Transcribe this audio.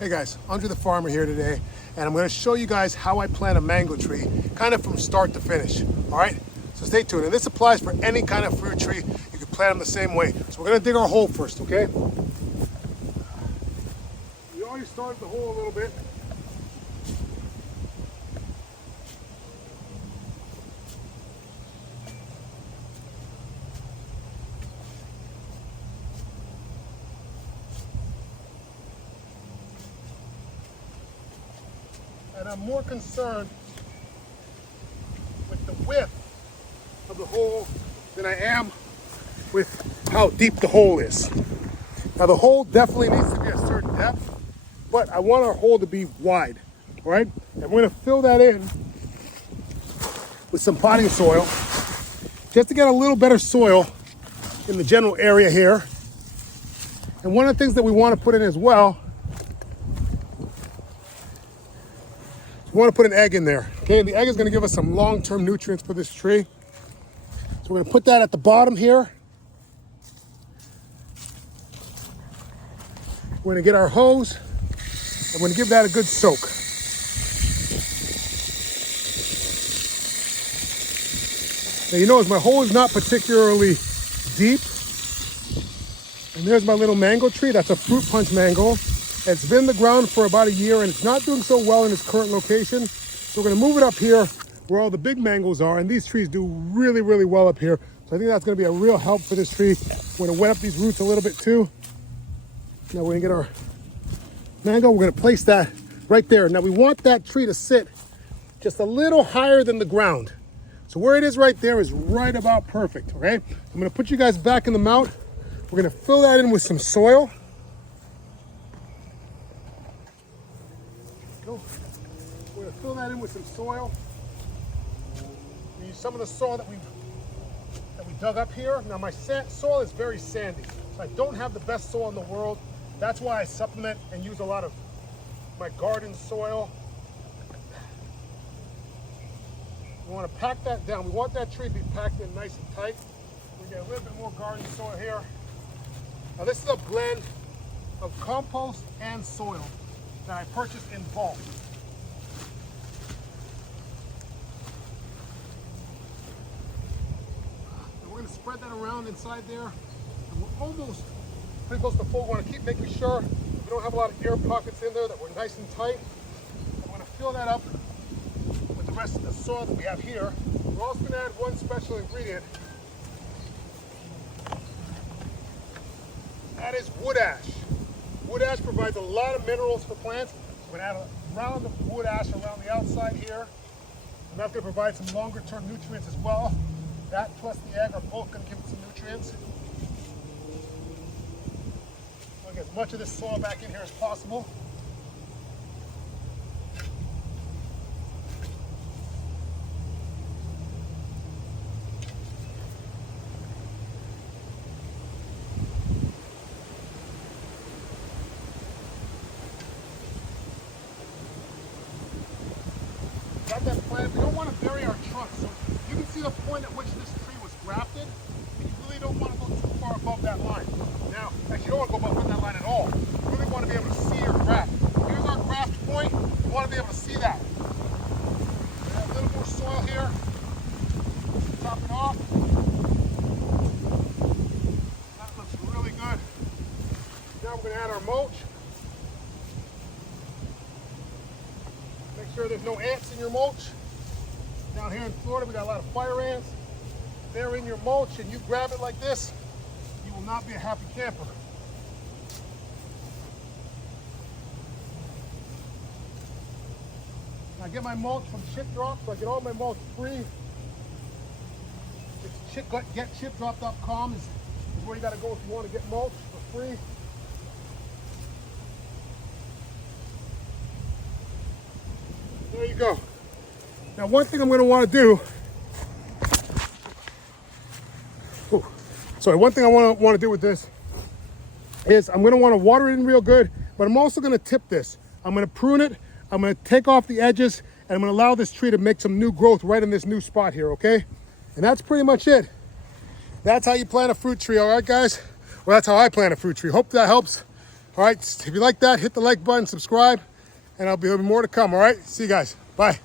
Hey guys, Andrethefarmer here today, and I'm going to show you guys how I plant a mango tree, kind of from start to finish. All right, so stay tuned. And this applies for any kind of fruit tree. You can plant them the same way. So we're going to dig our hole first, okay? We already started the hole a little bit. And I'm more concerned with the width of the hole than I am with how deep the hole is. Now the hole definitely needs to be a certain depth, but I want our hole to be wide, all right? And we're gonna fill that in with some potting soil, just to get a little better soil in the general area here. And one of the things that we wanna put in as well, we want to put an egg in there, okay? The egg is going to give us some long-term nutrients for this tree. So we're going to put that at the bottom here. We're going to get our hose, and we're going to give that a good soak. Now you notice my hole is not particularly deep. And there's my little mango tree. That's a fruit punch mango. It's been in the ground for about a year and it's not doing so well in its current location. So we're gonna move it up here where all the big mangoes are, and these trees do really, really well up here. So I think that's gonna be a real help for this tree. We're gonna wet up these roots a little bit too. Now we're gonna get our mango, we're gonna place that right there. Now we want that tree to sit just a little higher than the ground. So where it is right there is right about perfect, okay? I'm gonna put you guys back in the mount. We're gonna fill that in with some soil. We're going to fill that in with some soil. We use some of the soil that we dug up here. Now my soil is very sandy, so I don't have the best soil in the world. That's why I supplement and use a lot of my garden soil. We want to pack that down. We want that tree to be packed in nice and tight. We get a little bit more garden soil here. Now this is a blend of compost and soil that I purchased in bulk. And we're going to spread that around inside there. And we're almost pretty close to full. We want to keep making sure we don't have a lot of air pockets in there, that we're nice and tight. And we're going to fill that up with the rest of the soil that we have here. We're also going to add one special ingredient. That is wood ash. Wood ash provides a lot of minerals for plants. We're going to add a round of wood ash around the outside here. And that's going to provide some longer term nutrients as well. That plus the egg are both going to give it some nutrients. We'll get as much of this soil back in here as possible. Got that plant. We don't want to bury our trunk, so you can see the point at which this tree was grafted, and you really don't want to go too far above that line. Now, actually, you don't want to go above that line at all. You really want to be able to see your graft. Here's our graft point. You want to be able to see that. We have a little more soil here. Top it off. That looks really good. Now we're going to add our mulch. Make sure there's no ants in your mulch. Down here in Florida, we got a lot of fire ants. They're in your mulch and you grab it like this, you will not be a happy camper. I get my mulch from Chip Drop, so I get all my mulch free. It's getchipdrop.com is where you got to go if you want to get mulch for free. There you go. Now one thing I'm going to want to do, one thing I want to do with this is I'm going to want to water it in real good, but I'm also going to tip this. I'm going to prune it, I'm going to take off the edges, and I'm going to allow this tree to make some new growth right in this new spot here, okay? And that's pretty much it. That's how you plant a fruit tree, all right, guys? Well, that's how I plant a fruit tree. Hope that helps. All right, if you like that, hit the like button, subscribe, and there'll be more to come. All right, see you guys. Bye.